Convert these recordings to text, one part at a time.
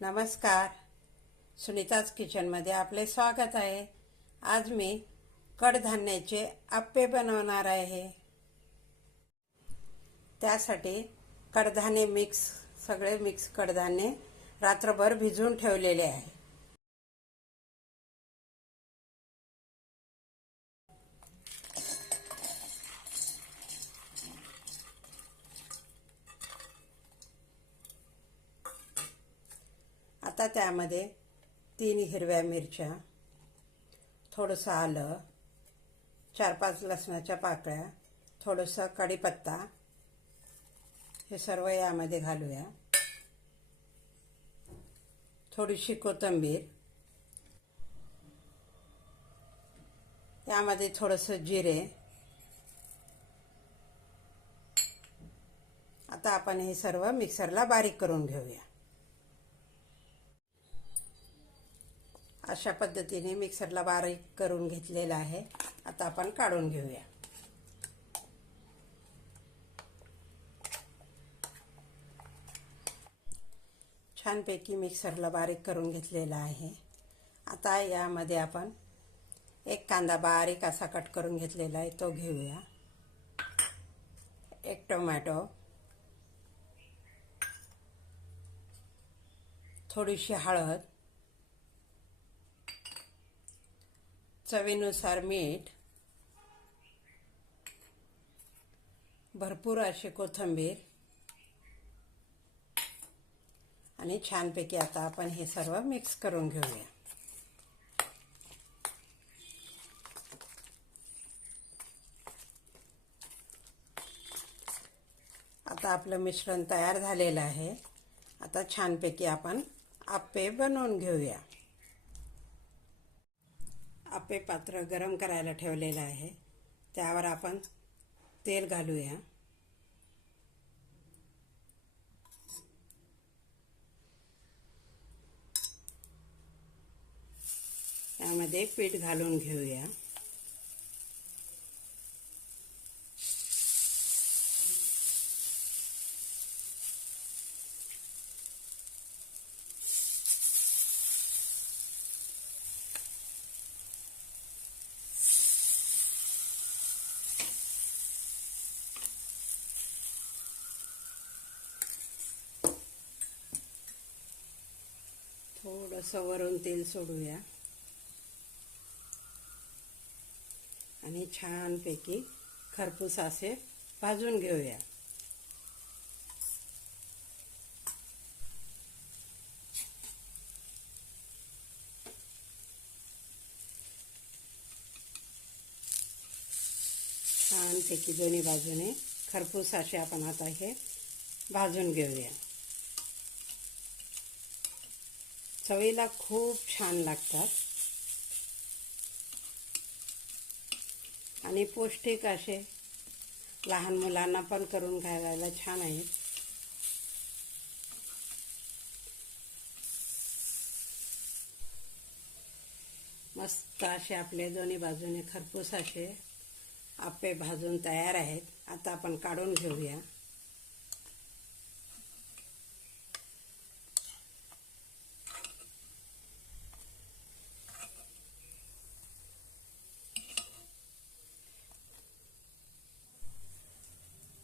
नमस्कार. सुनीताज किचनमध्ये आपले स्वागत आहे. आज मी कडधान्याचे अप्पे बनवणार आहे. त्यासाठी कडधान्य सगळे मिक्स कडधान्य रात्रभर भिजवून ठेवलेले आहे. आता त्यामध्ये 3 हिरव्या मिरच्या, थोडंसं आलं, 4-5 लसणाच्या पाकळ्या, थोडंसं कढीपत्ता हे सर्व यामध्ये घालूया. थोडीशी कोथिंबीर, यामध्ये थोडंसं जिरे. आता आपण हे सर्व मिक्सरला बारीक करून घेऊया. अशा पद्धतीने मिक्सरला बारीक करून घेतलेला आहे. आता आपण काढून घेऊया. छानपैकी मिक्सरला बारीक करून घेतलेला आहे. आता यामध्ये आपण 1 कांदा बारीक असा कट करून घेतलेला आहे तो घेऊया. 1 टोमॅटो, थोडीशी हळद, चवीनुसार मीठ, भरपूर अशी कोथिंबीर आणि छानपैकी आता आपण हे सर्व मिक्स करून घेऊया. आता आपलं मिश्रण तयार झालेलं आहे. आता छानपैकी आपण अप्पे बनवून घेऊया. अप्पे पात्र गरम करायला ठेवलेलं आहे. त्यावर आपण तेल घालूया. त्यामध्ये पीठ घालून घेऊया. थोडंसं वरून तेल सोडूया आणि छानपैकी खरपूस असे भाजून घेऊया. छानपैकी दोन्ही बाजूने खरपूस असे आपण आता हे भाजून घेऊया. चवीला खूप छान लागतात आणि पौष्टिक असे लहान मुलांना पण करून खायला छान आहेत. मस्त असे आपले दोन्ही बाजूने खरपूस असे अप्पे भाजून तयार आहेत. आता आपण काढून घेऊया.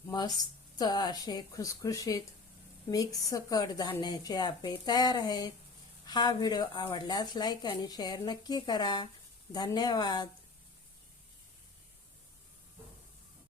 मस्त असे खुसखुशीत मिक्स कडधान्याचे अप्पे तयार आहेत. हा व्हिडिओ आवडल्यास लाईक आणि शेअर नक्की करा. धन्यवाद.